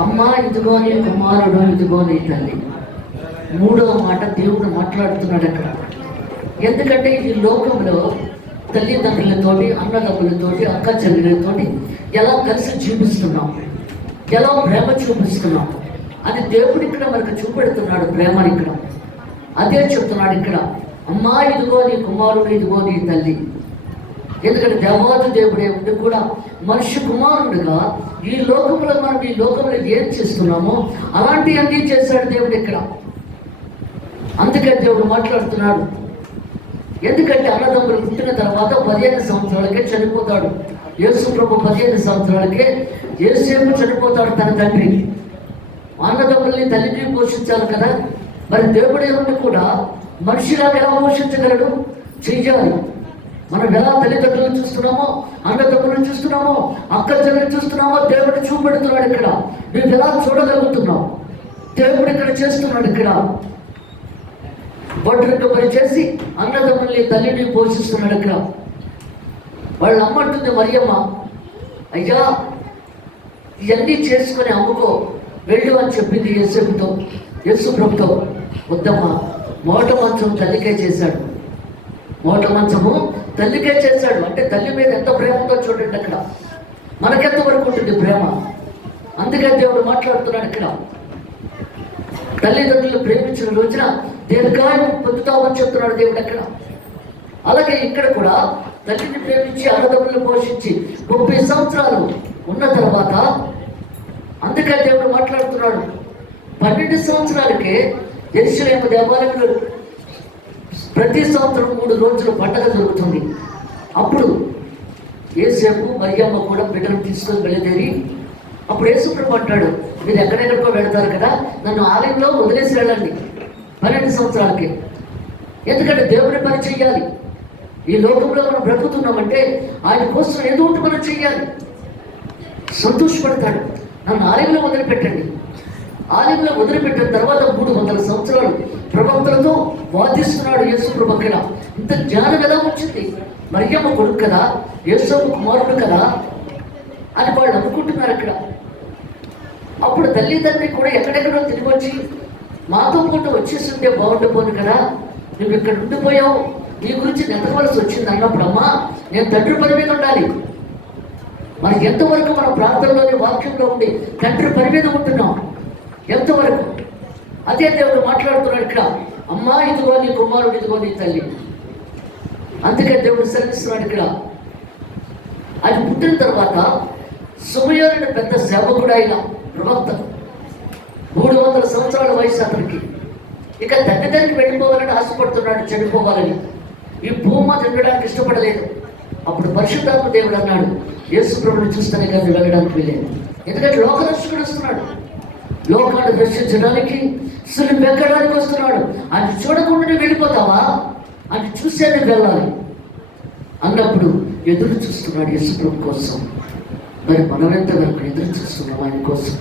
అమ్మ ఇదిగోని కుమారుడు ఇదిగోని తల్లి. మూడవ మాట దేవుడు మాట్లాడుతున్నాడు అక్కడ. ఎందుకంటే ఈ లోకంలో తల్లిదండ్రులతోటి అన్నదమ్ములతోటి అక్క చెల్లెలతోటి ఎలా కలిసి జీవిస్తున్నాం? ఎలా ప్రేమ చూపిస్తున్నాం? అది దేవుడు ఇక్కడ మనకు చూపెడుతున్నాడు ప్రేమని ఇక్కడ. అదే చెప్తున్నాడు ఇక్కడ. అమ్మా ఇదిగో నీ కుమారుడు ఇదిగో నీ తల్లి. ఎందుకంటే దేవాది దేవుడే ఉండి కూడా మనిషి కుమారుడుగా ఈ లోకంలో మనం ఈ లోకంలో ఏం చేస్తున్నామో అలాంటి అన్నీ చేశాడు దేవుడు ఇక్కడ. అందుకే దేవుడు మాట్లాడుతున్నాడు. ఎందుకంటే అన్నదమ్ములు పుట్టిన తర్వాత పదిహేను సంవత్సరాలకే చనిపోతాడు. యేసు ప్రభు పదిహేను సంవత్సరాలకే ఏసేపు చనిపోతాడు తన తండ్రి. అన్నదమ్ముల్ని తల్లిని పోషించాలి కదా. మరి దేవుడు ఉండి కూడా మనిషిలాగా ఎలా పోషించగలడు? చెయ్యాలి. మనం ఎలా తల్లిదండ్రులను చూస్తున్నామో అన్నదమ్ములను చూస్తున్నామో అక్క చెల్లెలు చూస్తున్నామో దేవుడు చూపెడుతున్నాడు ఇక్కడ. నువ్వు ఎలా చూడగలుగుతున్నావు? దేవుడు ఇక్కడ చేస్తున్నాడు ఇక్కడ. బొడ్డు పని చేసి అన్నదమ్ముల్ని తల్లిని పోషిస్తున్నాడు ఇక్కడ. వాళ్ళ అమ్మ అంటుంది మరియమ్మ అయ్యా ఇవన్నీ చేసుకొని అమ్ముకో. వెళ్ళు అని చెప్పింది యేసుతో యేసు ప్రభుతో వద్దమ్మా మోట మంచం తల్లికే చేశాడు. మోట మంచము తల్లికే చేశాడు. అంటే తల్లి మీద ఎంత ప్రేమ ఉందో చూడండి అక్కడ. మనకెంత వరకు ఉంటుంది ప్రేమ? అందుకే దేవుడు మాట్లాడుతున్నాడు ఇక్కడ. తల్లిదండ్రులు ప్రేమించిన రోజున దీర్ఘాయం పొందుతామని చెప్తున్నాడు దేవుడు అక్కడ. అలాగే ఇక్కడ కూడా తల్లిని ప్రేమించి అన్నదమ్ములను పోషించి ముప్పై సంవత్సరాలు ఉన్న తర్వాత అందుకే దేవుడు మాట్లాడుతున్నాడు. పన్నెండు సంవత్సరాలకే ఎరుసలేమ దేవాలయంలో ప్రతి సంవత్సరం మూడు రోజులు పండగ జరుగుతుంది. అప్పుడు ఏసేపు మరియమ్మ కూడా బిడ్డను తీసుకొని బయలుదేరి అప్పుడు ఏసుప్రభు అంటాడు మీరు ఎక్కడెక్కడికో వెళతారు కదా? నన్ను ఆలయంలో వదిలేసి వెళ్ళండి. పన్నెండు సంవత్సరాలకి. ఎందుకంటే దేవుని పని చెయ్యాలి. ఈ లోకంలో మనం బ్రతుకుతున్నామంటే ఆయన కోసం ఏదో ఒకటి మనం చెయ్యాలి. సంతోషపడతాడు. నన్ను ఆలయంలో వదిలిపెట్టండి. ఆలయంలో వదిలిపెట్టిన తర్వాత మూడు వందల సంవత్సరాలు ప్రవక్తలతో వాదిస్తున్నాడు యేసు ప్రభు ఇంత జ్ఞానం ఎలా వచ్చింది? మరియమ్మ కొడుకు కదా యేసు కుమారుడు కదా అని వాళ్ళు అనుకుంటున్నారు అక్కడ. అప్పుడు తల్లిదండ్రి కూడా ఎక్కడెక్కడో తిరిగి వచ్చి మాతో పాటు వచ్చేస్తుంటే బాగుండిపోను కదా నువ్వు ఇక్కడ ఉండిపోయావు నీ గురించి నెతవలసి వచ్చింది అన్నప్పుడు అమ్మా నేను తండ్రి పని మీద ఉండాలి. మనకి ఎంతవరకు మన ప్రాంతంలోని వాక్యంలో ఉండి తండ్రి పని మీద ఉంటున్నాం ఎంతవరకు? అదే దేవుడు మాట్లాడుతున్నాడు ఇక్కడ. అమ్మా ఇదిగో నీ కుమారుడు ఇదిగో నీ తల్లి. అందుకే దేవుడు సెలవిస్తున్నాడు ఇక్కడ. అది పుట్టిన తర్వాత సుమయోరుడు పెద్ద సేవకుడు అయిన ప్రవక్త మూడు వందల సంవత్సరాల వయసు అతనికి. ఇక తండ్రి వెళ్ళిపోవాలని ఆశపడుతున్నాడు చనిపోవాలని ఈ భూమ తినడానికి ఇష్టపడలేదు. అప్పుడు పరిశుద్ధాత్మ దేవుడు అన్నాడు యేసు ప్రభుని చూస్తేనే కానీ వెళ్ళడానికి వెళ్ళేది ఎందుకంటే లోకదర్శకుడు వస్తున్నాడు. లోకాన్ని దర్శించడానికి సులువు ఎక్కడానికి వస్తున్నాడు. అది చూడకుండా వెళ్ళిపోతావా? అది చూసేనే వెళ్ళాలి. అన్నప్పుడు ఎదురు చూస్తున్నాడు యశ్వరం కోసం. మరి మనం ఎంతవరకు ఎదురు చూస్తున్నాం ఆయన కోసం?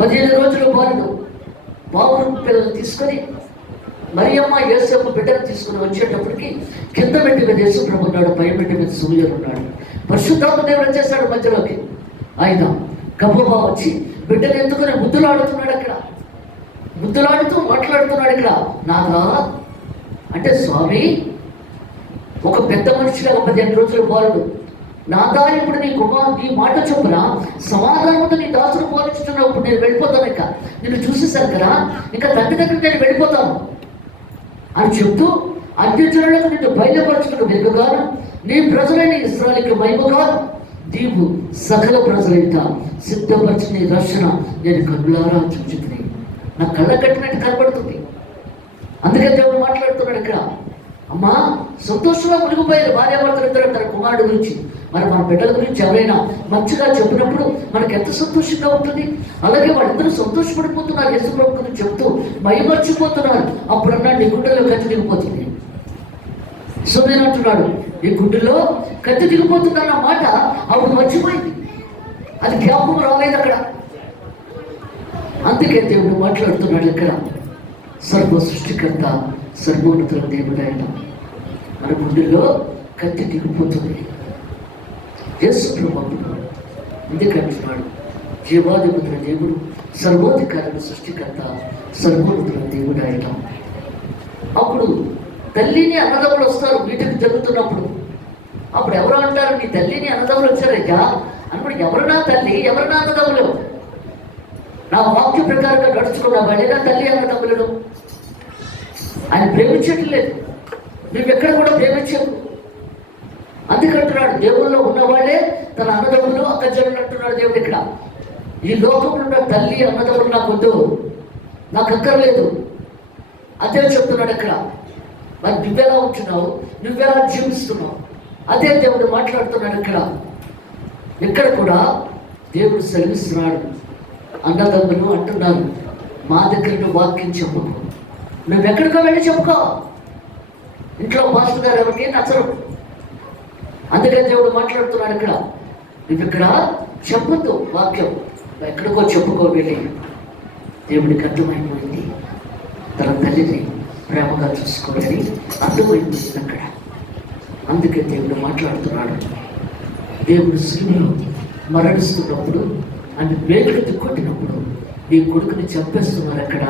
పదిహేను రోజులు బాలుడు బాబు పిల్లలు తీసుకొని మరియమ్మ యేసప్ప బిడ్డను తీసుకుని వచ్చేటప్పటికి కింద మెట్టి మీద యేసు ఉన్నాడు పై మెట్టి మీద సూర్యుడు ఉన్నాడు. పరిశుద్ధాత్మ దేవుడు వచ్చేసాడు మధ్యలోకి? ఆయన గబ్బబా వచ్చి బిడ్డలు ఎత్తుకుని ముద్దులాడుతున్నాడు అక్కడ? బుద్ధులాడుతూ మాట్లాడుతున్నాడు ఇక్కడ. నాదా అంటే స్వామి ఒక పెద్ద మనిషిగా ఒక పదిహేను రోజులు బాలుడు నాదా ఇప్పుడు నీ కుమార్ నీ మాట చొప్పున సమాధానంతో నీ దాసును పోలించుతున్నావు ఇప్పుడు నేను వెళ్ళిపోతాను ఇక. నిన్ను చూసేసాను కదా. ఇంకా తండ్రి దగ్గర నేను వెళ్ళిపోతాను. అని చెప్తూ అన్యజనులకు నిన్ను బయలుపరచుకున్న మెరుగుగాను నీ ప్రజలైన ఇస్రాయల్కి మైముగాను నీవు సకల ప్రజలంట సిద్ధపరిచిన రక్షణ నేను కళ్ళారా చూచుకుని. నా కళ్ళ కట్టినట్టు కనబడుతుంది. అందుకే దేవుడు మాట్లాడుతున్నాడు ఇక్కడ. అమ్మా సంతోషంగా మునిగిపోయారు భార్యాభర్తలు ఇద్దరు అంటారు కుమారుడు గురించి. మరి మన బిడ్డల గురించి ఎవరైనా మంచిగా చెప్పినప్పుడు మనకు ఎంత సంతోషంగా ఉంటుంది? అలాగే వాళ్ళిద్దరూ సంతోషపడిపోతున్నారు యేసు గురించి చెప్తూ మైమర్చిపోతున్నారు. అప్పుడు నీ గుండెలో కత్తి దిగిపోతుంది. సో నేను అంటున్నాడు ఈ గుడ్డులో కత్తి దిగిపోతుందన్న మాట ఆవిడ మర్చిపోయింది. అది జ్ఞాపకం రాలేదు అక్కడ. అందుకే దేవుడు మాట్లాడుతున్నాడు ఇక్కడ. సర్వ సృష్టికర్త సర్వోన్నతుల దేవుడు ఆయన. మన గుండెలో కత్తి దిగిపోతుంది. యేసు ప్రభు అందుకే అంటున్నాడు జీవాధిపతుల దేవుడు సర్వోధికారుల సృష్టికర్త సర్వోన్నతుల దేవుడు ఆయన. అప్పుడు తల్లిని అన్నదమ్ములు వస్తారు వీటికి జరుగుతున్నప్పుడు. అప్పుడు ఎవరు అంటారు నీ తల్లిని అన్నదమ్ములు వచ్చారయ్యా అన్నప్పుడు ఎవరు నా తల్లి? ఎవరు నా అన్నదమ్ములు? నా వాక్య ప్రకారంగా నడుచుకున్న వాళ్ళే నా తల్లి అన్నదమ్ములను. ఆయన ప్రేమించట్లేదు నువ్వు ఎక్కడ కూడా ప్రేమించవు అందుకంటున్నాడు దేవుల్లో ఉన్నవాళ్ళే తన అన్నదమ్ములు అక్కజనులు అంటున్నాడు దేవుడు ఇక్కడ. ఈ లోకంలో ఉన్న తల్లి అన్నదమ్ములు నాకు వద్దు. నాకు అక్కర్లేదు. అదే చెప్తున్నాడు ఇక్కడ మరి నువ్వెలా ఉంటున్నావు? నువ్వెలా జీవిస్తున్నావు? అదే దేవుడు మాట్లాడుతున్నాడు ఇక్కడ. ఇక్కడ కూడా దేవుడు సెలవిస్తున్నాడు. అన్నదమ్ములు అంటున్నారు మా దగ్గర నువ్వు వాక్యం చెప్పుకో నువ్వు ఎక్కడికో వెళ్ళి చెప్పుకో. ఇంట్లో మాస్టర్ గారు ఎవరికి నచ్చరు. అందుకని దేవుడు మాట్లాడుతున్నాడు ఇక్కడ. నువ్వు ఇక్కడ చెప్పొద్దు వాక్యం. ఎక్కడికో చెప్పుకో వెళ్ళి. దేవుడికి అర్థమైపోయింది. తన తల్లిని ప్రేమగా చూసుకోవాలని అర్థమైపోయింది అక్కడ. అందుకే దేవుడు మాట్లాడుతున్నాడు. దేవుడు సిలువలో మరణిస్తున్నప్పుడు అని వేగులు కొట్టినప్పుడు నీ కొడుకుని చంపేస్తున్నారు అక్కడ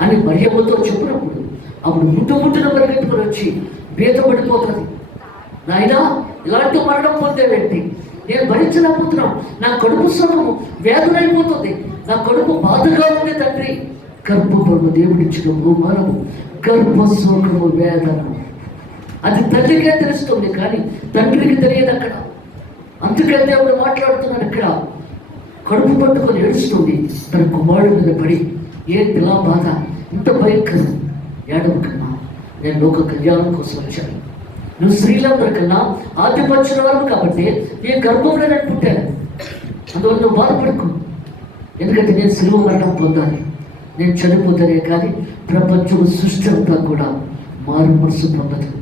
అని మరియమ్మతో చెప్పినప్పుడు అప్పుడు ముట్టు ముట్టున పరిగెత్తుకుని వచ్చి బీతపడిపోతుంది నాయనా ఇలాంటి మరణం పొందేవేంటి? నేను భరించలేకపోతున్నాం నా కడుపు సొనము వేదనైపోతుంది. నా కడుపు బాధగా ఉంది తండ్రి. గర్భపడు దేవుడిచ్చిన బహుమానము. గర్భశోకము వేదనము అది తల్లికే తెలుస్తుంది కానీ తండ్రికి తెలియదు అక్కడ. అందుకే దేవుడు మాట్లాడుతున్నాడు ఇక్కడ. కడుపు పట్టుకొని ఏడుస్తుంది. తన కుమారుడు మీద పడి ఏంటి ఇలా బాధ ఇంత భయంకరం. ఏడవ కన్నా నేను లోక కళ్యాణం కోసం వచ్చాను. నువ్వు శ్రీలందరి కన్నా ఆధిపత్యం వరకు కాబట్టి నీ గర్భంలో నేను పుట్టాను. అందువల్ల నువ్వు బాధపడకు. ఎందుకంటే నేను సిలువ మరణం పొందాలి. నేను చనిపోతానే కానీ ప్రపంచం సృష్టి అంతా కూడా మారు మనసు పొందదు.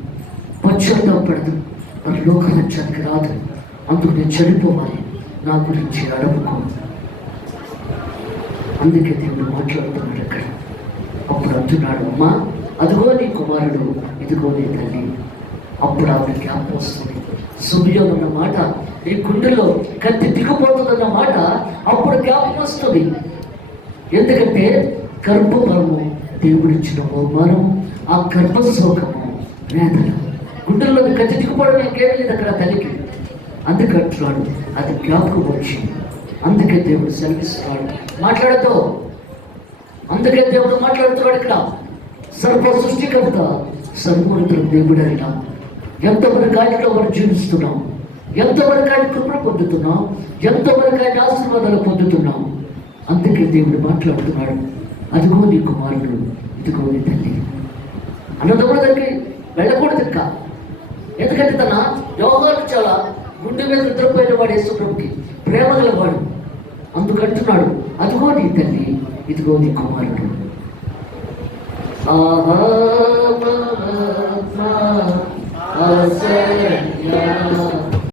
పశ్చాత్తాపడదు మరి లోకరాజ్యానికి రాదు. అందుకు నేను చనిపోవాలి నా గురించి అడవుకో అందుకే దేవుడు మాట్లాడుతున్నాడు అక్కడ. అప్పుడు అంటున్నాడు అమ్మా అదిగో నీ కుమారుడు. ఇదిగో నీ తల్లి. అప్పుడు ఆవిడ జ్ఞాపకం వస్తుంది. సుభియం అన్న మాట నీ గుండెలో కత్తి దిగిపోతుందన్న మాట అప్పుడు జ్ఞాపకం వస్తుంది. ఎందుకంటే గర్భఫలము దేవుడిచ్చిన బహుమానం ఆ గర్భశోకము వేదన. గుండెల్లో కత్తి దిగిపోవడం ఇంకేమీ లేదు అక్కడ తల్లికి. అందుకంటున్నాడు అది జ్ఞాపకం వచ్చి అందుకే దేవుడు సెలవిస్తున్నాడు. మాట్లాడుతూ అందుకే దేవుడు మాట్లాడుతున్నాడు ఇక్కడ. సర్వ సృష్టికర్త సర్వోన్నతుడు దేవుడు అయినా. ఎంతవరకు ఆయనలో మనం జీవిస్తున్నాం. ఎంతవరకు ఆయన కృపణ పొందుతున్నాం. ఎంతవరకు ఆయన ఆశీర్వాదాలు పొందుతున్నాం. అందుకే దేవుడు మాట్లాడుతున్నాడు. అదిగో నీ కుమారుడు ఇదిగో నీ తల్లి. అన్నదమ్ముల దగ్గరికి వెళ్ళకూడదు ఇంకా. ఎందుకంటే తన యోగాలు చాలా గుండె మీద నిద్రపోయిన వాడు యేసుప్రభుకి ప్రేమ గలవాడు అందుకంటున్నాడు అదిగో నీ తల్లి ఇదిగో నీ కుమారుడు ఆహా